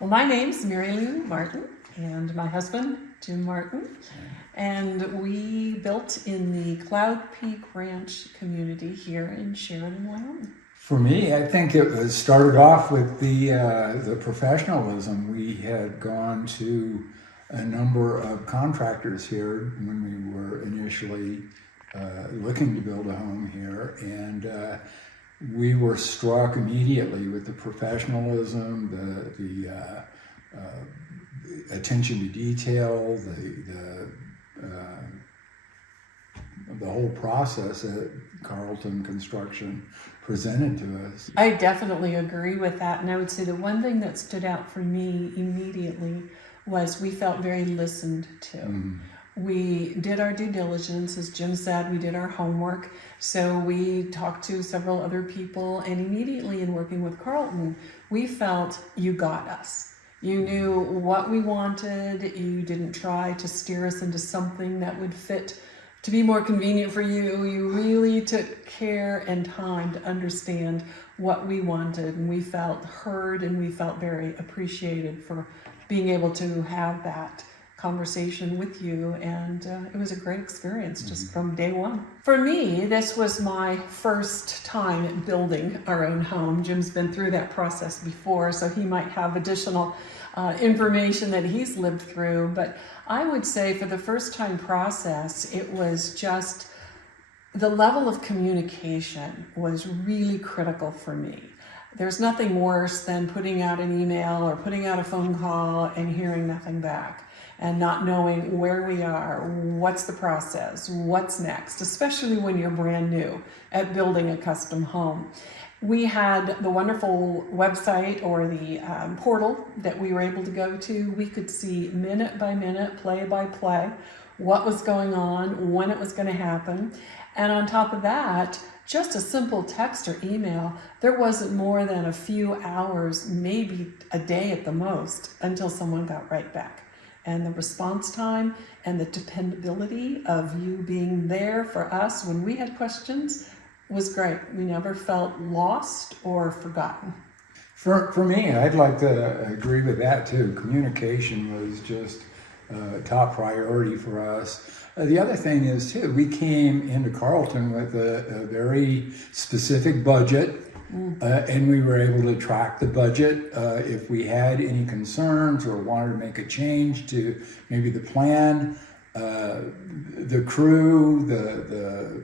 Well, my name's Mary Lou Martin, and my husband, Jim Martin, and we built in the Cloud Peak Ranch community here in Sheridan, Wyoming. For me, I think it was started off with the professionalism. We had gone to a number of contractors here when we were initially looking to build a home here, and we were struck immediately with the professionalism, the attention to detail, the whole process that Carlton Construction presented to us. I definitely agree with that, and I would say the one thing that stood out for me immediately was we felt very listened to. We did our due diligence, as Jim said, we did our homework. So we talked to several other people, and immediately in working with Carlton, we felt you got us. You knew what we wanted. You didn't try to steer us into something that would fit to be more convenient for you. You really took care and time to understand what we wanted, and we felt heard, and we felt very appreciated for being able to have that conversation with you, and it was a great experience just from day one. For me, this was my first time building our own home. Jim's been through that process before, so he might have additional information that he's lived through, but I would say for the first time process, it was just the level of communication was really critical for me. There's nothing worse than putting out an email or putting out a phone call and hearing nothing back and not knowing where we are, what's the process, what's next, especially when you're brand new at building a custom home. We had the wonderful website or the portal that we were able to go to. We could see minute by minute, play by play, what was going on, when it was going to happen. And on top of that, just a simple text or email, there wasn't more than a few hours, maybe a day at the most, until someone got right back. And the response time and the dependability of you being there for us when we had questions was great. We never felt lost or forgotten. For me, I'd like to agree with that too. Communication was just top priority for us. The other thing is too, we came into Carlton with a very specific budget, and we were able to track the budget. If we had any concerns or wanted to make a change to maybe the plan, the crew, the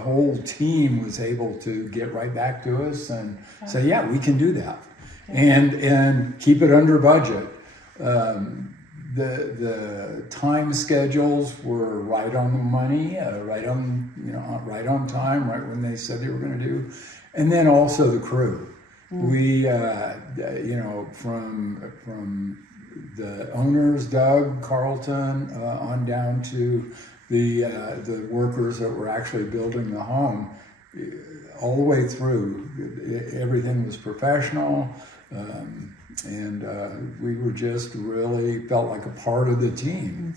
whole team was able to get right back to us and say, yeah, we can do that, and keep it under budget. The time schedules were right on the money, right on time, right when they said they were going to do, and then also the crew. We, from the owners, Doug, Carlton, on down to the workers that were actually building the home, all the way through, everything was professional. And we were just really felt like a part of the team.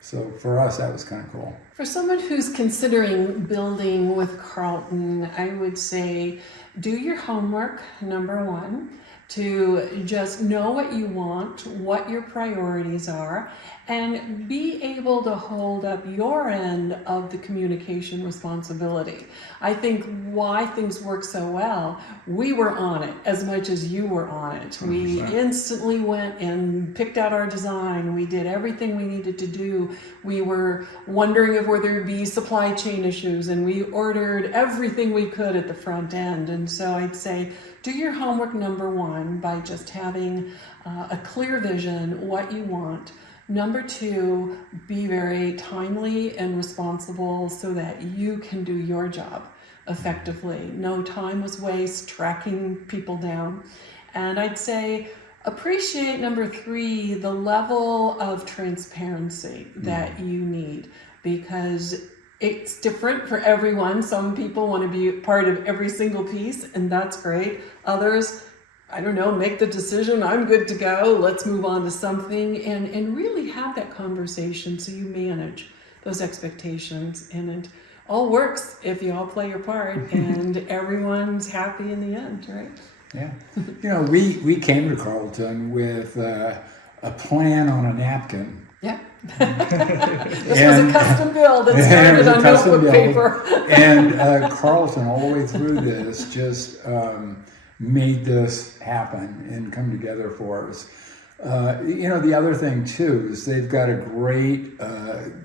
So for us, that was kind of cool. For someone who's considering building with Carlton, I would say do your homework, number one, to just know what you want, what your priorities are, and be able to hold up your end of the communication responsibility. I think why things work so well, we were on it as much as you were on it. 100%. We instantly went and picked out our design. We did everything we needed to do. We were wondering if there'd be supply chain issues, and we ordered everything we could at the front end. And so I'd say do your homework, number one, by just having a clear vision, what you want. Number two, be very timely and responsible so that you can do your job effectively. No time was waste tracking people down. And I'd say appreciate, number three, the level of transparency that you need, because it's different for everyone. Some people want to be part of every single piece, and that's great. Others, I don't know, make the decision, I'm good to go, let's move on to something, and really have that conversation so you manage those expectations. And it all works if you all play your part and everyone's happy in the end, right? Yeah. You know, we came to Carlton with a plan on a napkin. Yeah. This was a custom build that started on custom notebook build. paper. And Carlton, all the way through this, just made this happen and come together for us. You know, the other thing too is they've got a great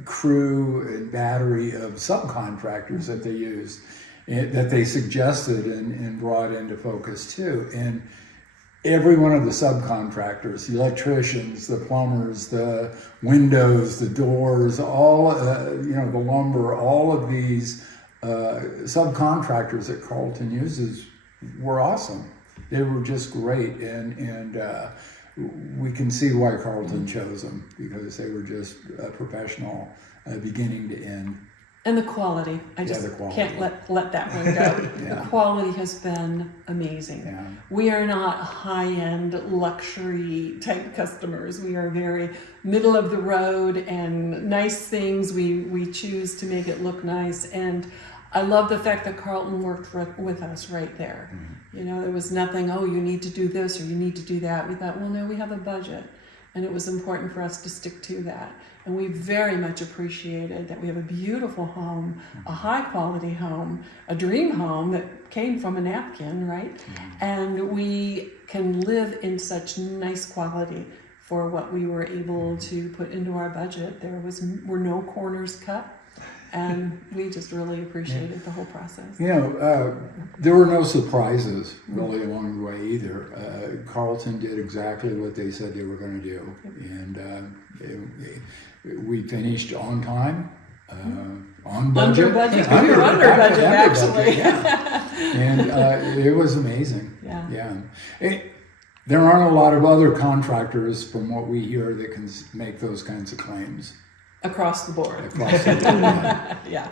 crew and battery of subcontractors that they use, that they suggested and brought into focus too. And every one of the subcontractors, the electricians, the plumbers, the windows, the doors, all, you know, the lumber, all of these subcontractors that Carlton uses were awesome. They were just great, and we can see why Carlton chose them, because they were just professional beginning to end. And the quality, I just the quality. can't let that one go. Yeah. The quality has been amazing. Yeah. We are not high-end luxury type customers. We are very middle of the road, and nice things we choose to make it look nice. And I love the fact that Carlton worked with us right there. Mm-hmm. You know, there was nothing, oh, you need to do this or you need to do that. We thought, well, no, we have a budget. And it was important for us to stick to that. And we very much appreciated that we have a beautiful home, a high quality home, a dream home that came from a napkin, right? Mm-hmm. And we can live in such nice quality for what we were able to put into our budget. There were no corners cut. And we just really appreciated the whole process. You know, there were no surprises really along the way either. Carlton did exactly what they said they were going to do, and we finished on time, on budget. Under budget. We were under budget, actually. Yeah. And it was amazing. Yeah. There aren't a lot of other contractors, from what we hear, that can make those kinds of claims. Across the board. Across the board. Yeah.